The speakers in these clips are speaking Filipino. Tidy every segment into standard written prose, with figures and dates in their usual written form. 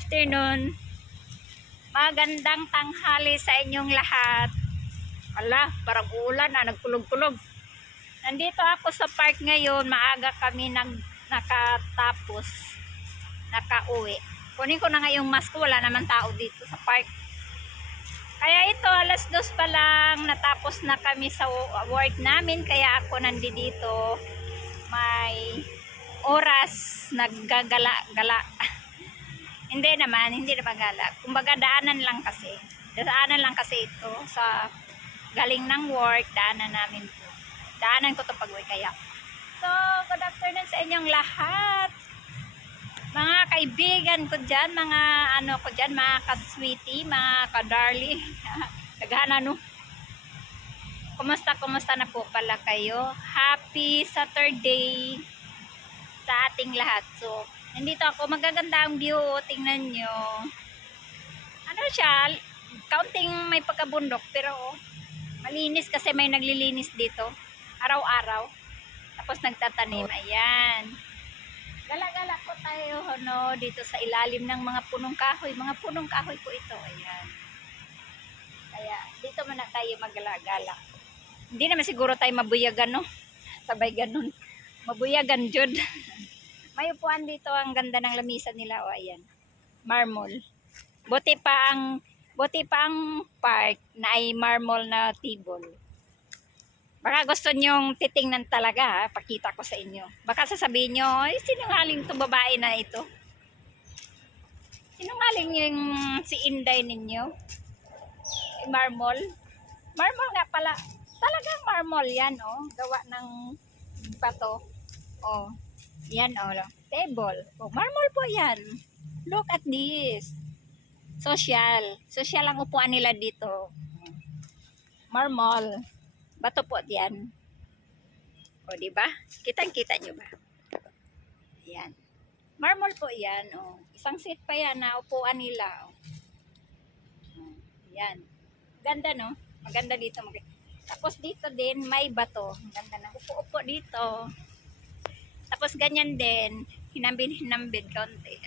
afternoon. Magandang tanghali sa inyong lahat. Ala, parang ulan na, nagkulog-kulog. Nandito ako sa park ngayon. Maaga kami nakatapos, nakauwi. Kunin ko na nga yung mask ko, wala naman tao dito sa park. Kaya ito, alas 2 pa lang, natapos na kami sa work namin. Kaya ako nandito, may oras naggagala-gala. Hindi naman gala. Kumbaga daanan lang kasi. Daanan lang kasi ito sa galing ng work, daanan namin po. Daanan ko to pag-uwi kaya. So, good afternoon sa inyong lahat. Mga kaibigan ko dyan, mga mga ka-sweetie, mga ka-darling. Naghahanap. Kumusta na po pala kayo? Happy Saturday sa ating lahat. So, nandito ako, magaganda ang view, tingnan nyo. Ano siya, counting may pagkabundok, pero malinis kasi may naglilinis dito, araw-araw. Tapos nagtatanim, ayan. Gala-gala po tayo, dito sa ilalim ng mga punong kahoy. Mga punong kahoy po ito, ayan. Kaya, dito muna tayo magala-gala. Hindi naman siguro tayo mabuyagan, no? Sabay ganun. Mabuyagan, Jud. May upuan dito, ang ganda ng lamisan nila, o ayan, marmol. Buti pa ang park na ay marmol na table. Baka gusto nyong titingnan talaga, ha? Pakita ko sa inyo. Baka sasabihin nyo, ay sinungaling to babae na ito. Sinungaling yung si Inday ninyo. Marmol. Marmol nga pala. Talagang marmol yan, oh. Gawa ng bato. Oh. Yan, oh, table. Oh, marmol po yan. Look at this. Social. Social ang upuan nila dito. Marmol. Bato po yan. O, diba? Kitang-kita nyo ba? Yan. Marmol po yan. Oh. Isang seat pa yan na upuan nila. Oh. Yan. Ganda, no? Maganda dito. Tapos dito din, may bato. Ganda na. Upo-upo dito. Tapos ganyan din, hinambid kaunti.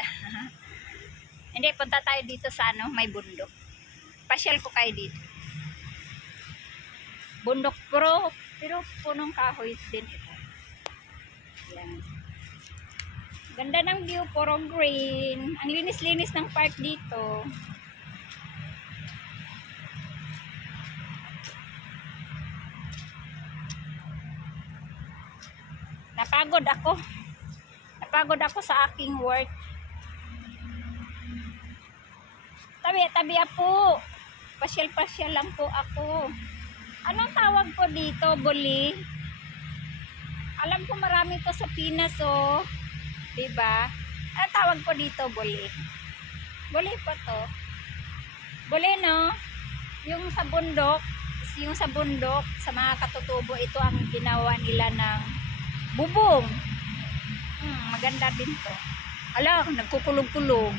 Hindi, punta tayo dito sa may bundok. Pasyal ko kayo dito. Bundok pero punong kahoy din ito. Yan. Ganda ng view, puro green. Ang linis-linis ng park dito. Napagod ako sa aking work. Tabi po. Pasyal lang po ako. Anong tawag po dito, buli? Alam ko marami to sa Pinas, oh. Diba? Anong tawag po dito, buli? Buli po to. Buli, no? Yung sa bundok, sa mga katutubo, ito ang ginawa nila ng bubong. Maganda din to. Alam, nagkukulog-kulog.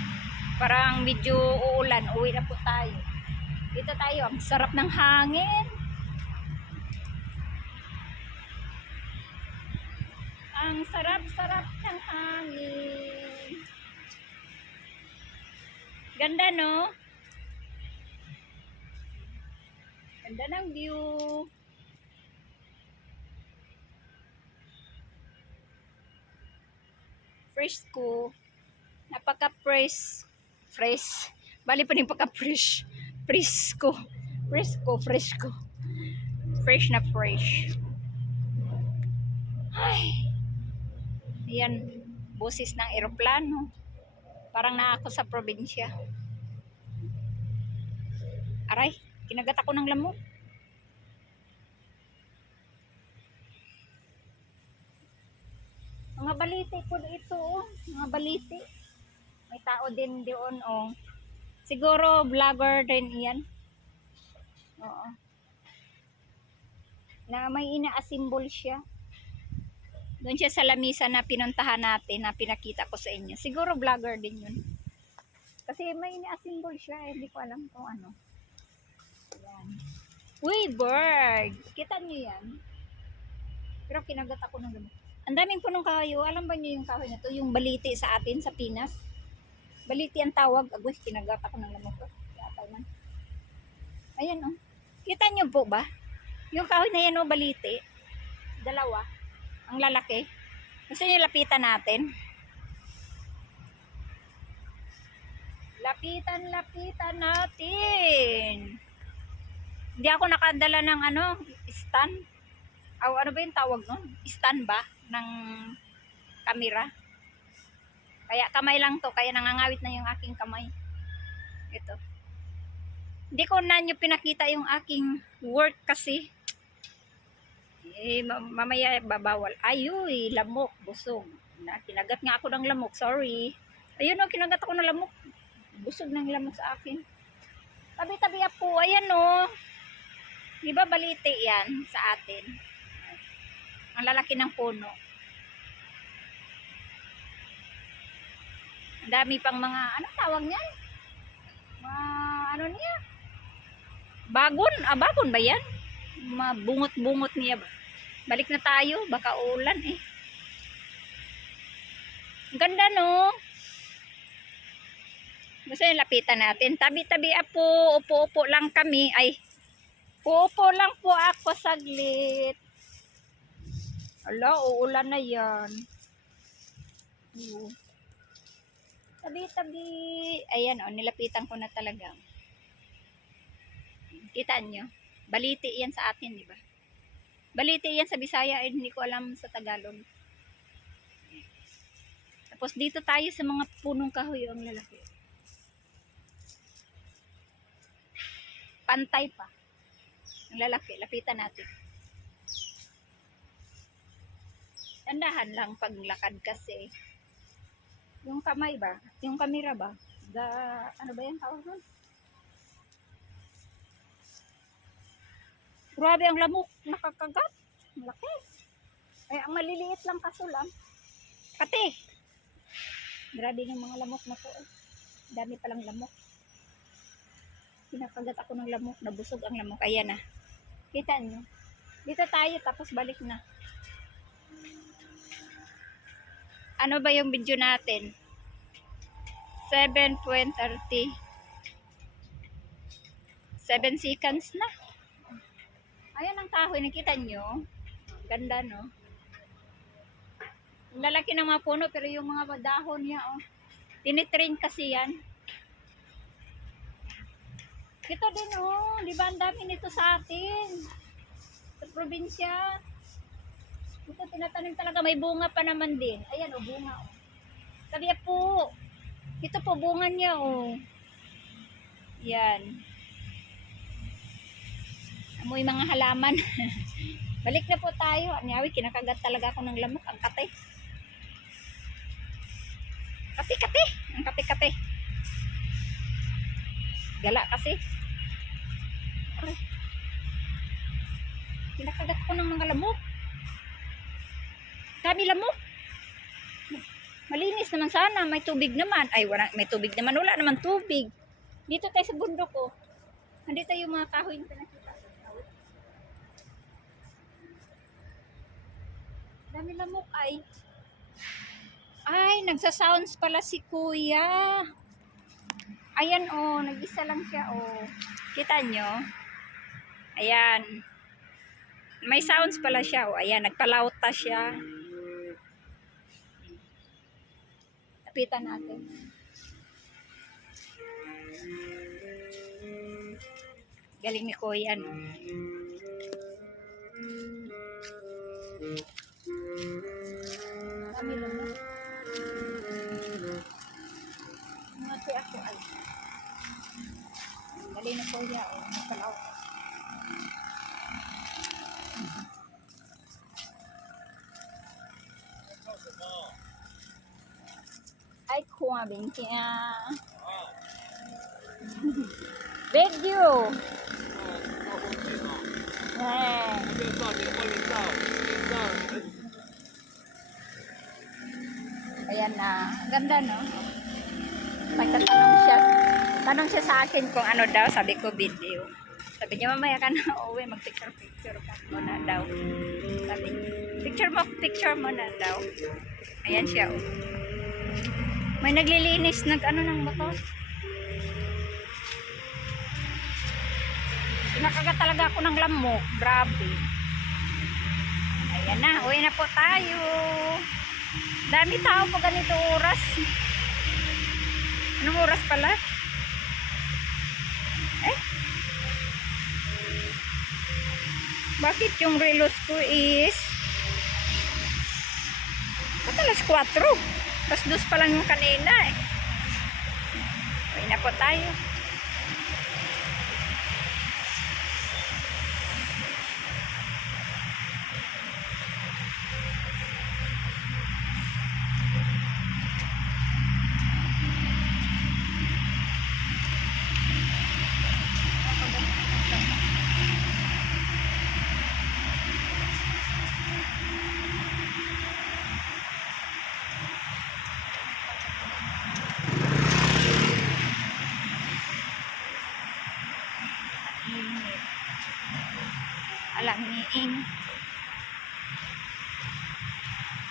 Parang medyo uulan. Uwi na po tayo. Dito tayo. Ang sarap ng hangin. Ang sarap-sarap ng hangin. Ganda, no? Ganda ng view. Fresco. Napaka-fresh. Bali pa rin pagka-fresh. Fresco. Fresh na fresh. Ay. Ayan. Boses ng eroplano. Parang na ako sa probinsya. Aray. Kinagat ako ng lamok. Mga baliti po ito, oh. Mga baliti. May tao din doon, oh. Siguro vlogger din iyan. Oo. Na may ina-assemble siya. Doon siya sa lamisa na pinuntahan natin, na pinakita ko sa inyo. Siguro vlogger din yun. Kasi may ina-assemble siya, hindi ko alam kung ano. Yan. Uy, bird! Kita niyo yan? Pero kinagat ako ng gamot. Ang daming punong kahoy. Alam ba niyo yung kahoy na to? Yung baliti sa atin sa Pinas. Baliti ang tawag. Agwes, kinagat ako ng lamok ko. Yatay man. Ayan oh. Kita niyo po ba? Yung kahoy na yan oh, baliti. Dalawa. Ang lalaki. Gusto niyo lapitan natin? Lapitan natin. Hindi ako nakadala ng ano, stand. Ano ba yung tawag nun? Stand ba? Ng camera. Kaya kamay lang to. Kaya nangangawit na yung aking kamay. Ito. Hindi ko na nyo pinakita yung aking work kasi. Mamaya babawal. Ayuy, lamok. Busog. Kinagat nga ako ng lamok. Sorry. Ayun o, kinagat ako ng lamok. Busog ng lamok sa akin. Tabi-tabi po. Ayan o. Di ba baliti yan sa atin? Ang lalaki ng puno. Ang dami pang mga, ano tawag niyan? Ano niya? Bagon? Bagon ba yan? Mabungot-bungot niya ba? Balik na tayo. Baka ulan eh. Ang ganda no? Gusto yung lapitan natin. Tabi-tabi po. Upo-upo lang kami. Ay, uupo lang po ako saglit. Ala, uulan na yan. Tabi-tabi. Ayan o, nilapitan ko na talaga. Kita nyo? Baliti yan sa atin, di ba? Baliti yan sa Bisaya, hindi ko alam sa Tagalog. Tapos dito tayo sa mga punong kahoy ang lalaki. Pantay pa. Ang lalaki, lapitan natin. Tandahan lang paglakad kasi yung kamay ba, yung kamera ba, ano ba yung tawag nun? Grabe ang lamok, nakakagat, malaki. Ay, ang maliliit lang kaso lang. Kati, grabe yung mga lamok na to. Dami palang lamok. Pinakagat ako ng lamok, nabusog ang lamok. Ayan na, kita nyo. Dito tayo, tapos balik na. Ano ba yung video natin? 7:30. 7 seconds na. Ayan ang kahoy, nakita nyo? Ganda no? Ang lalaki ng mga puno pero yung mga dahon niya oh. Tinitrain kasi yan. Ito din oh, di ba ang dami nito sa atin? Sa probinsya. Ito tinatanim talaga, may bunga pa naman din. Ayan o, bunga o. Sabi po, ito po bunga niya o. Yan. Amoy mga halaman. Balik na po tayo. Anyawi, kinakagat talaga ako ng lamok. Ang kate. Kate. Ang kate. Gala kasi. Ay. Kinakagat ko ng mga lamok. Dami lamok. Malinis naman sana. May tubig naman. Ay, may tubig naman. Wala naman tubig. Dito tayo sa bundok ko. Nandito yung mga kahoy na pinakita. Dami lamok ay. Ay, nagsasounds pala si kuya. Ayan oh, nag-isa lang siya oh. Kita nyo? Ayan. May sounds pala siya oh. Ayan, nagpalauta siya. Lapitan natin. Galing ni kuya no. Dami lamok. Ngati ako ay. Galing na kuya o. Nagpalauta. Ay kuha bingkya. Video. Ayan na. Ganda no? Tanong siya sa akin kung ano daw. Sabi ko video. Sabi niya mamaya ka na uwi. Mag-picture ka muna daw. Sabi niya, picture mo na daw. Ayan siya oh. May naglilinis, nag-ano ng motor. Pinakagat talaga ako ng lamok. Grabe. Ayan na, uwi na po tayo. Dami tao po ganito oras. Anong oras pala? Eh? Bakit yung relos ko is ba't alas 4? Alas 2 pa lang yung kanina eh. Uwi na po tayo. Init. Alamiing.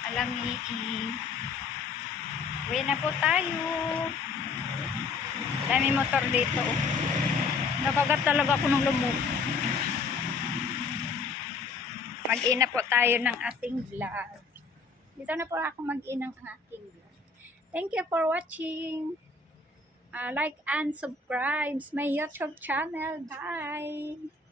Alamiing. Uwi na po tayo. Dami motor dito. Nakagat talaga ako ng lumog. Mag-in na po tayo ng ating vlog. Dito na po ako mag-in ng aking vlog. Thank you for watching. Like and subscribe my YouTube channel. Bye!